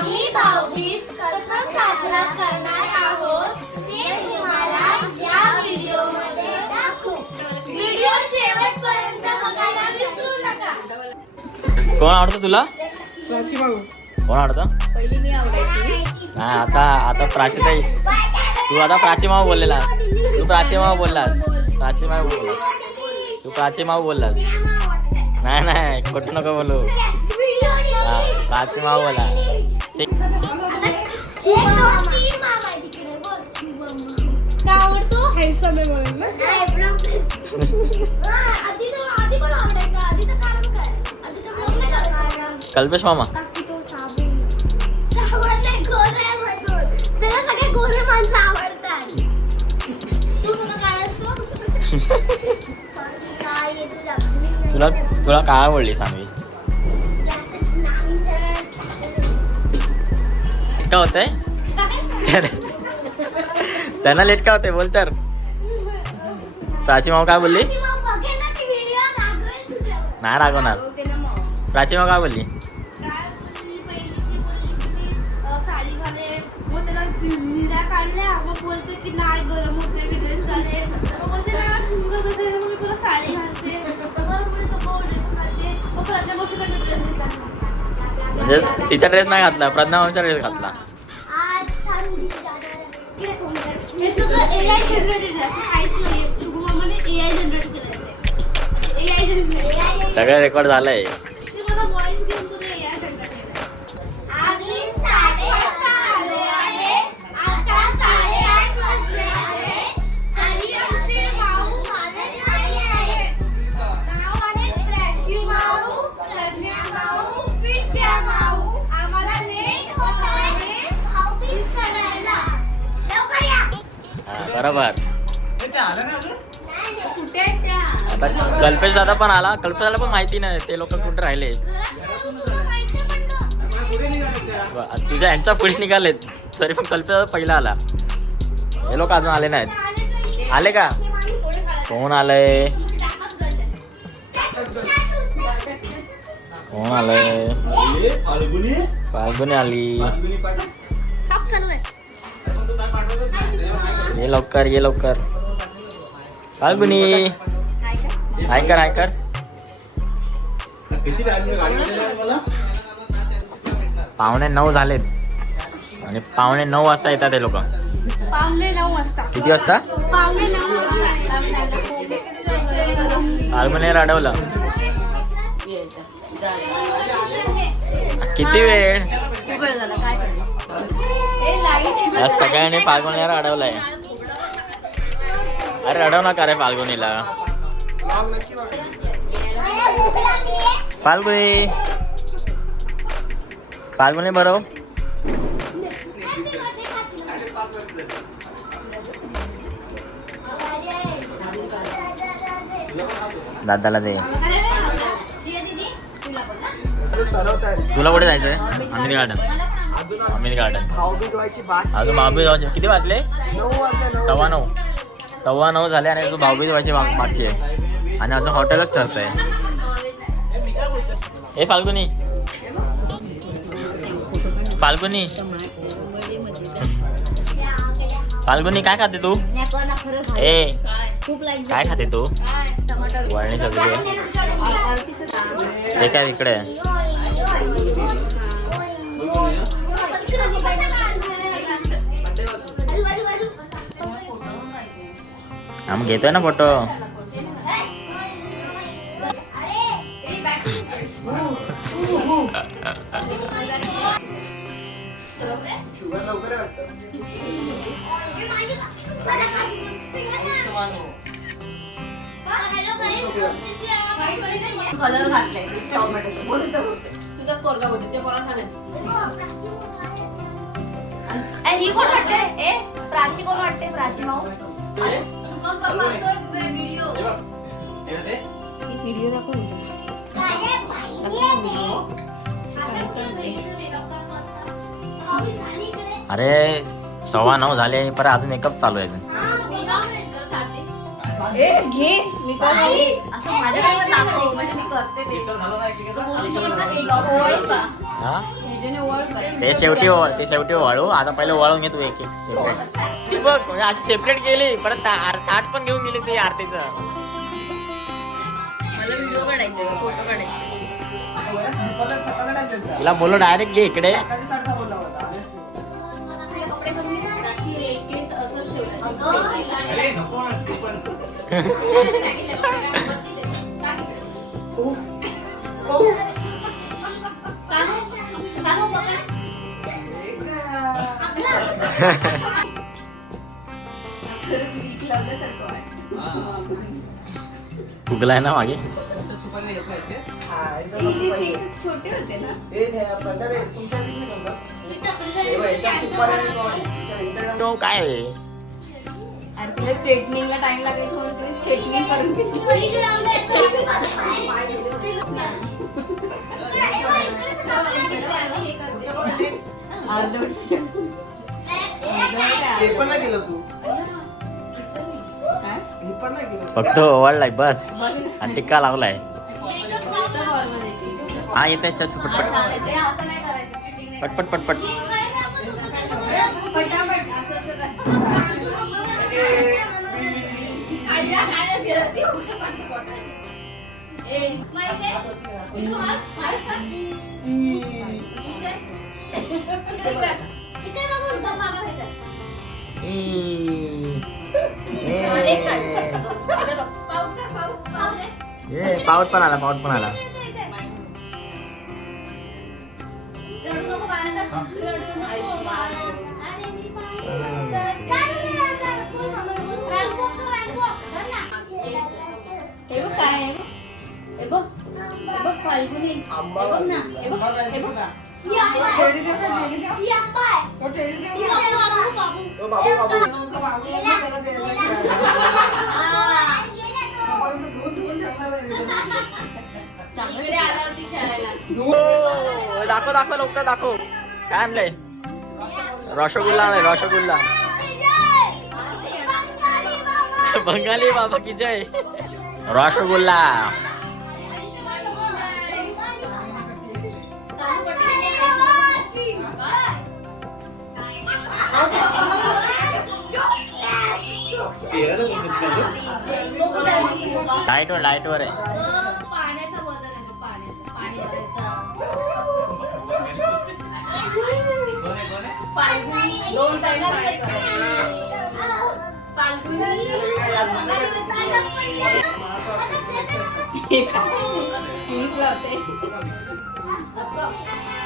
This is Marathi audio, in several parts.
आम्ही भाऊबीज कसं साजरा करणार आहोत ते तुम्हाला या व्हिडिओमध्ये दाखवू. व्हिडिओ शेवटपर्यंत बघायला विसरू नका. कोण आवडतं तुला? प्राची भाऊ. कोण आवडतं? पहिली मी आवडायची. नाही आता प्राचीताई. तू आता प्राची माऊ बोललेलास. तू प्राची माऊ बोललास. प्राची माऊ बोललास. तू प्राची माऊ बोललास. नाही खोटं नको बोलू. हा प्राची माऊ बोला. एक दोन तीन मामा आहे तिकडे. बोल. काय आवडतो? हँडसम आहे म्हणून ना. आधी पण आवडायचं. आधीचं कारण काय? आधीचं ब्लॉग नाही आवडायचा. कल्पेश मामा. सावण नाही, गोरे म्हणून. त्याला सगळे गोरे माणसं आवडतात. तू तुला काय असतो? काय येतो दाखवली. तुला काय आवडली सानवी? का होतंय? त्यांना लेट का होते बोल तर. प्राची माऊ काय बोलली? नाही रागवणार. आवडते ना मग. प्राची माऊ काय बोलली? साडी घाले मग त्याला निऱ्या काढल्या मग बोलते की नाही गरम होते मी ड्रेस घाले मग बोलते ना सुंदर कसं मग मी तुला साडी घालते बरं बोलते तो ड्रेस घालते मग प्रज्ञा गोष्टीकडे ड्रेस घेतला म्हणजे तिचा ड्रेस नाही घातला, प्रज्ञा माऊचा ड्रेस घातला. हे सगळं AI जनरेटेड आहे असं काहीच नाही. शुभम मामाने AI जनरेट केलंय ते. AI जनरेट सगळं रेकॉर्ड झालंय. ते मला व्हॉइस घेऊन तुम्ही AI जनरेट केलंय. आम्ही 8:30 आलो आहे. आता 8:30 वाजले आहे. तरी आमचे माऊ मानत नाही आहेत. नाव आहे प्राची माऊ, प्रज्ञा माऊ, विद्या माऊ. आम्हाला लेट होत आहे भाऊबीज करायला. लवकर या. हा बरोबर. कुठे आहेत त्या? आता कल्पेश दादा पण आला. कल्पेश दादा पण माहिती नाही ते लोक कुठे राहिले. घरात जाऊन तुला माहिती पडलं. तुझ्या यांच्या पुढे निघालेत तरी पण कल्पेश दादा पहिला आला. हे लोक अजून आले नाहीत. आले का? कोण आलंय? कोण आलंय? फाल्गुनी आली. ये लवकर ये लवकर. फाल्गुनी हाय कर हाय कर. पावणे 9 झालेत आणि पावणे 9 वाजता येतात हे लोक. पावणे 9 वाजता. किती वाजता? पावणे 9 वाजता. फाल्गुनी अडवलं. किती वेळ? खूप वेळ झाला. काय करणार? ए लाईट. आज सगळ्यांनी फाल्गुनीला अडवलंय. अरे अडव नका रे फाल्गुनीला. फाल्गुनी फाल्गुनी बरोबर. दादाला दे. तुला कुठे जायचंय? अमिनी गार्डन. अमिनी गार्डन. अजून भाऊबीज व्हायची. किती वाजले? 9:15. 9:15 झाले आणि अजून भाऊबीज व्हायची बाकी आहे आणि अजून हॉटेलच ठरतंय. ए फाल्गुनी फाल्गुनी फाल्गुनी काय खाते तू? ए खूप लाईट. काय खाते तू? टमाटर. वळणी सजली आहे. ते काय इकडे आहे? आम्ही घेतोय ना फोटो. कलर घातलाय टोमॅटोचा म्हणून तर होते. तुझा पोरगा होते ते पोरा सांगायचं. ही कोण वाटते? ए प्राची कोण वाटते? प्राची माऊ. शुभम बाबाचा व्हिडिओ. व्हिडिओ दाखव. अरे 9:15 झाले आणि परत अजून मेकअप चालू आहे. ए घे मी काय असं माझ्याकडे दाखव म्हणजे मी करते ते. हा ते शेवटी वाळू. आता पहिले वाळून घे तू एक एक सेपरेट. ती बघ म्हणजे अशी सेपरेट गेली परत ताट पण घेऊन गेली ती आरतीचं. मला व्हिडिओ काढायचे फोटो काढायचे. तिला बोललो डायरेक्ट घे इकडे. फुगलाय ना मागे. छोटे होते ना. तो काय आणि तिला स्ट्रेटनिंगला टाइम लागायचा म्हणून तिने स्ट्रेटनिंग करून फक्त ओवाळलाय बस आणि टिक्का लावलाय. हा येत आहे पटपट पटपट पटपट. पाऊट पण आला पाऊट पण आला. हे बघ काय आहे. हे बघ हे बघ फाल्गुनी. हे बघ ना. हे बघ हे बघ. दाखव दाखव लवकर दाखव. काय आणलंय. रसगुल्ला आहे रसगुल्ला. बंगाली बाबा की जय. रसगुल्ला. लाईटवर आहे. पाण्याचा वजन आहे तो. पाणी भरायचा. दोन टाइम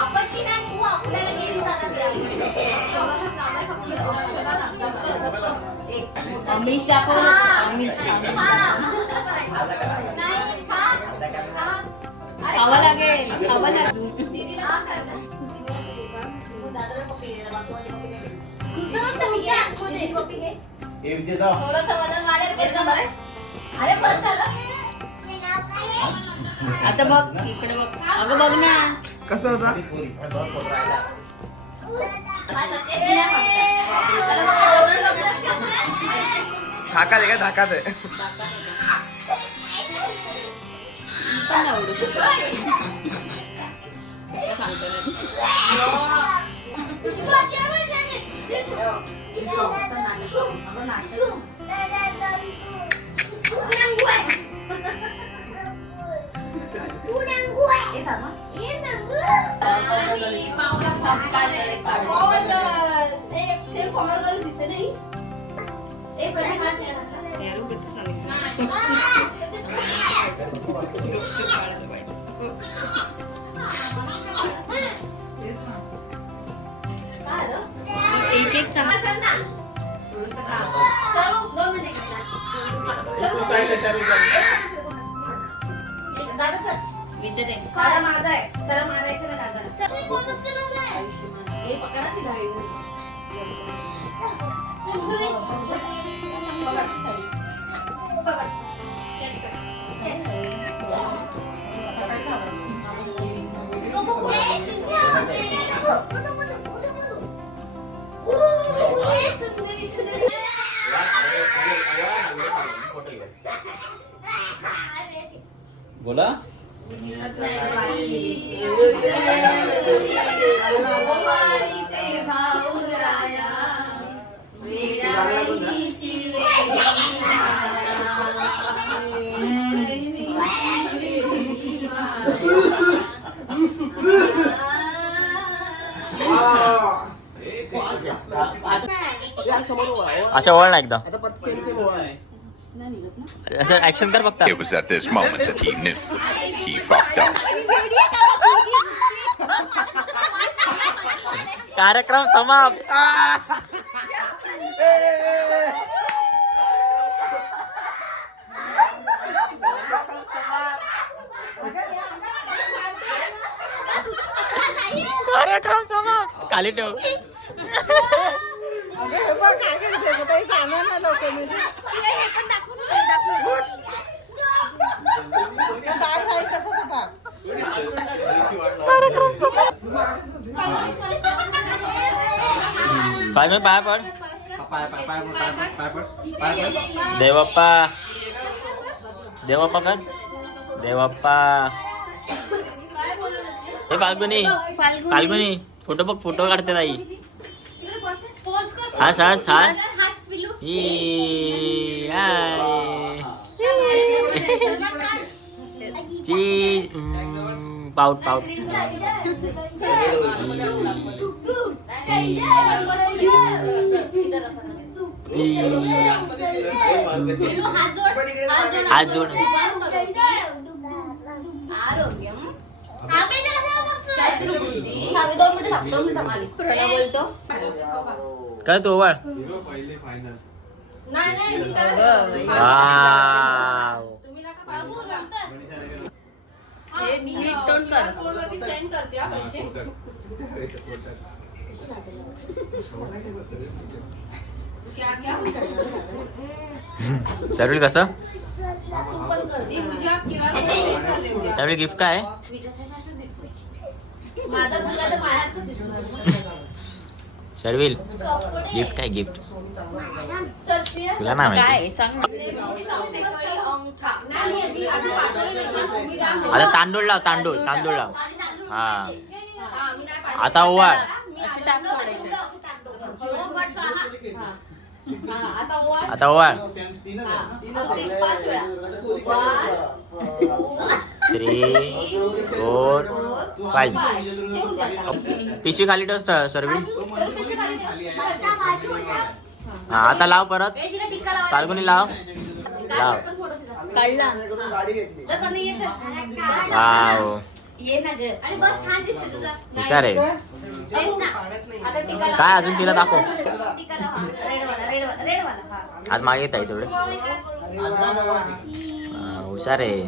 आपण की नाही तू आपल्याला गेली आमिष दाखव. खावा लागेल खावा लागेल. थोडंसं वजन वाढेल. अरे परत आलं. आता बघ इकडे बघ. अगं बघ ना कसं होता. धाकाच आहे काय. धाकाच आहे. पण आवडू शकतो. एक एक खरं माझं आहे. खरं मारायचं ना दादा. हे पकडा ती घाई. बोला. अशा वळ ना एकदा आता परत सेम सेम ओळख आहे. असं ऍक्शन कर फक्त It was at this moment that he knew he fucked up. कार्यक्रम समाप्त. कार्यक्रम समाप्त. खाली ठेव. फायनल पाय पड. पाय पाय पाय पड, पाय पड, पाय पड, पाय पड. देवप्पा देवप्पा कर. देवप्पा. हे फाल्गुनी फाल्गुनी फोटो बघ. फोटो काढते ताई. हास हास हास. चीज पाऊट पाऊट. हात जोड. काय तो वळ. सर्विल कसं. त्यावेळी गिफ्ट काय. सर्विल गिफ्ट काय. गिफ्ट तुला नाव आहे. आता तांदूळ लाव. तांदूळ तांदूळ लाव. हा आता ओवाळ. आता ओवाळ. 3 4 5. पिशवी खाली ठेव सर्विल. हा आता लाव परत. फाल्गुनी लाव लाव. वाव हुशार आहे. काय अजून तिला दाखव. आज मागे येत आहे तेवढे. हुशार आहे.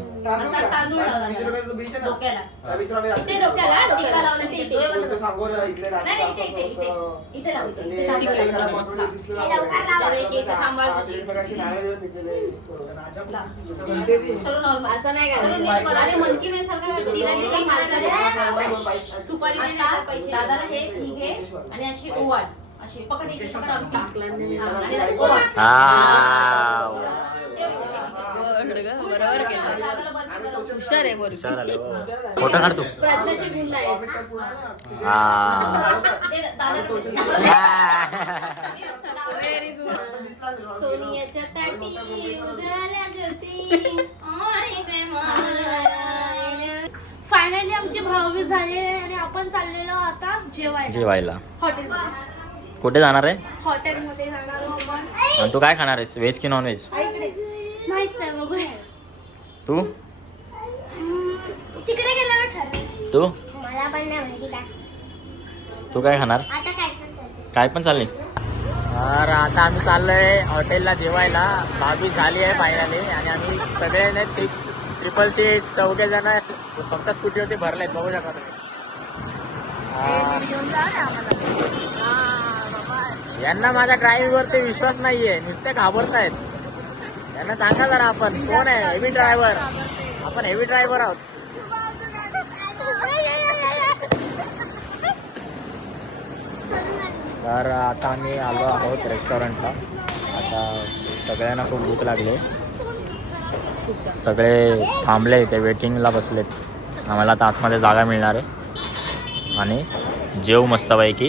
दादाला हे घे आणि अशी ओवाळ. अशी पकड. हुशार आहे. फोटो काढतो. सोनियाच्या ताटी उजळल्या ज्योती. फायनली आमचे भाऊबीज झाले आणि आपण चाललेलो आता जेवायला. हॉटेलमध्ये. कुठे जाणार आहे. हॉटेलमध्ये जाणार आपण. आणि तू काय खाणार आहेस. व्हेज की नॉन व्हेज. माहित नाही बघूया. तू तिकडे गेल्यावर ठरव. तू मला पण नाही माहिती काय. तू काय खाणार. आता काय काय पण चालले. तर आता आम्ही चाललोय हॉटेलला जेवायला. भाभी झाली आहे फायनली. आणि आम्ही सगळ्यांनी 3 सीट 4 जण फक्त स्कूटीवरती भरलेत. बघू शकता तुम्ही. यांना माझ्या ड्रायव्हिंग वरती विश्वास नाहीये. नुसते घाबरतायत. यांना सांगा जरा आपण कोण आहे. Heavy driver. आपण हेवी ड्रायव्हर आहोत. तर आता आम्ही आलो आहोत रेस्टॉरंटला. आता सगळ्यांना खूप भूक लागली. सगळे थांबले. ते वेटिंगला बसलेत. आम्हाला आता आतमध्ये जागा मिळणार आहे आणि जेव मस्तपैकी.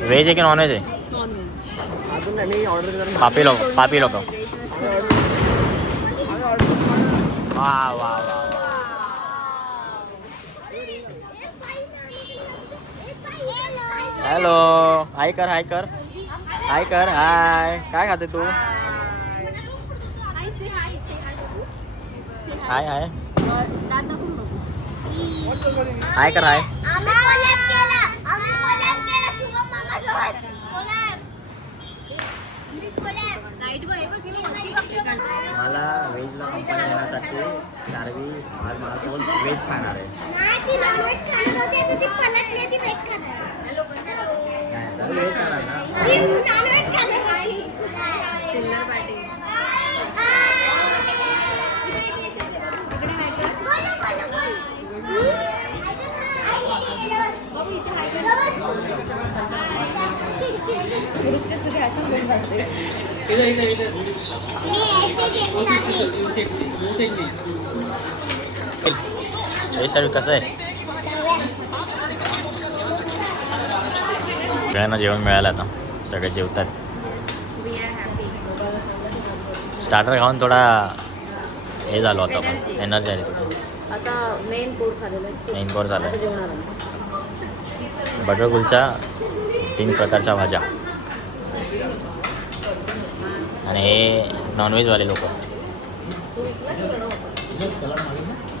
व्हेज आहे की नॉन व्हेज आहे? पापी लोक वा वा वा. हॅलो, हाय कर हाय कर हाय कर हाय. काय खाते तू? हाय हाय हाय कर हाय. मला व्हेजला कंपनी येण्यासाठी चार्वी आज माझ्यासोबत व्हेज खाणार आहे. व्हेज खाणार ना. हे सर्व कसं आहे? सगळ्यांना जेवण मिळालं आता. सगळे जेवतात. स्टार्टर खाऊन थोडा हे झालो होता पण एनर्जी आली थोडी. आता मेन कोर्स आलेला आहे. मेन कोर्स झाला. जेवणार बटर कुलचा 3 प्रकारच्या भाज्या आणि हे नॉनव्हेजवाले लोक.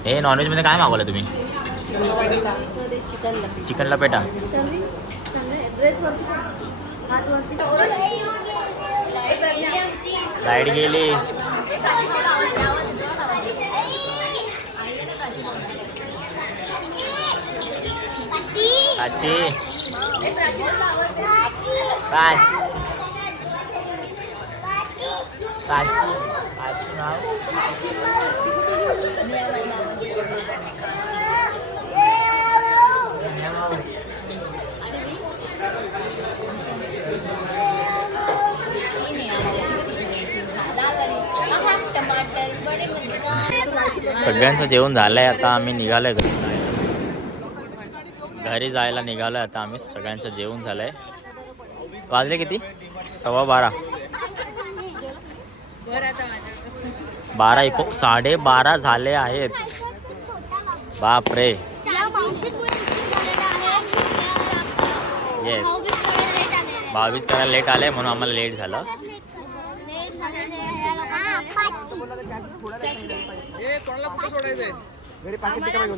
हे नॉनव्हेजमध्ये काय मागवलं तुम्ही? चिकन लपेटा. लाईट गेली. आजी काय काची आजी नाव सगळ्यांचं जेवण झालंय. आता आम्ही निघालोय घरी जायला निघालोय. आता आम्ही सगळ्यांचं जेवण झालंय. वाजले किती? 12:15. 12:30 झाले आहेत. बापरे. येस 22 करायला लेट आले म्हणून आम्हाला लेट झालं.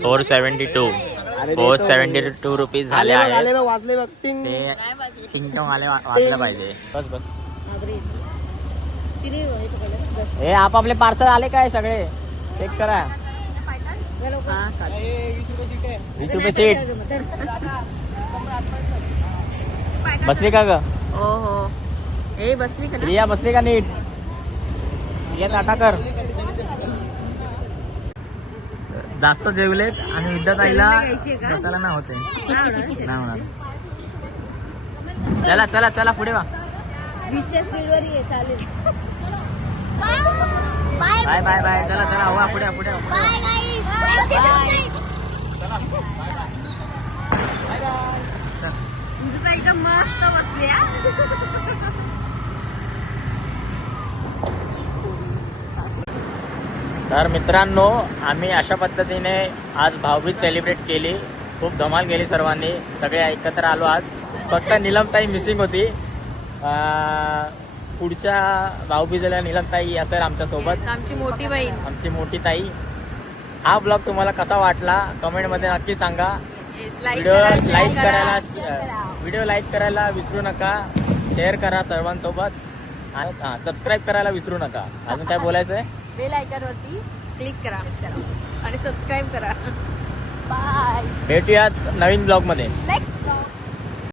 472 रुपीज झाले आहेत. ते टिंगटॉंग आले वाचलं पाहिजे. बस बस. हे आपापले पार्सल आले काय सगळे चेक करा. 20 रुपये सीट. बसली का ग? हो हो. ए बसली का? प्रिया बसली का नीट? ये टाटा कर. जास्त जेवलेत आणि विद्यात आईला बसायला नाही होते. नाही होणार. चला चला चला पुढे वा. 20च्या स्पीडवर ये. चालेल. Bye bye bye. चला चला वा पुढे पुढे. तुझं तर एकदम मस्त बसली. तर मित्रांनो आम्ही अशा पद्धतीने आज भाऊबीज सेलिब्रेट केली. खूप धमाल केली सर्वांनी. सगळे एकत्र आलो आज. फक्त नीलमताई मिसिंग होती. पुढच्या भाऊबीजेला नीलमताई असेल आमच्यासोबत. आमची मोठी बहीण. आमची मोठी ताई. हा ब्लॉग तुम्हाला कसा वाटला कमेंटमध्ये नक्की सांगा. व्हिडिओ लाईक करायला विसरू नका. शेअर करा सर्वांसोबत. सबस्क्राईब करायला विसरू नका. अजून काय बोलायचं आहे? बेल आयकॉनवरती क्लिक करा आणि सबस्क्राईब करा. बाय. भेटूयात नवीन ब्लॉगमध्ये. Next blog.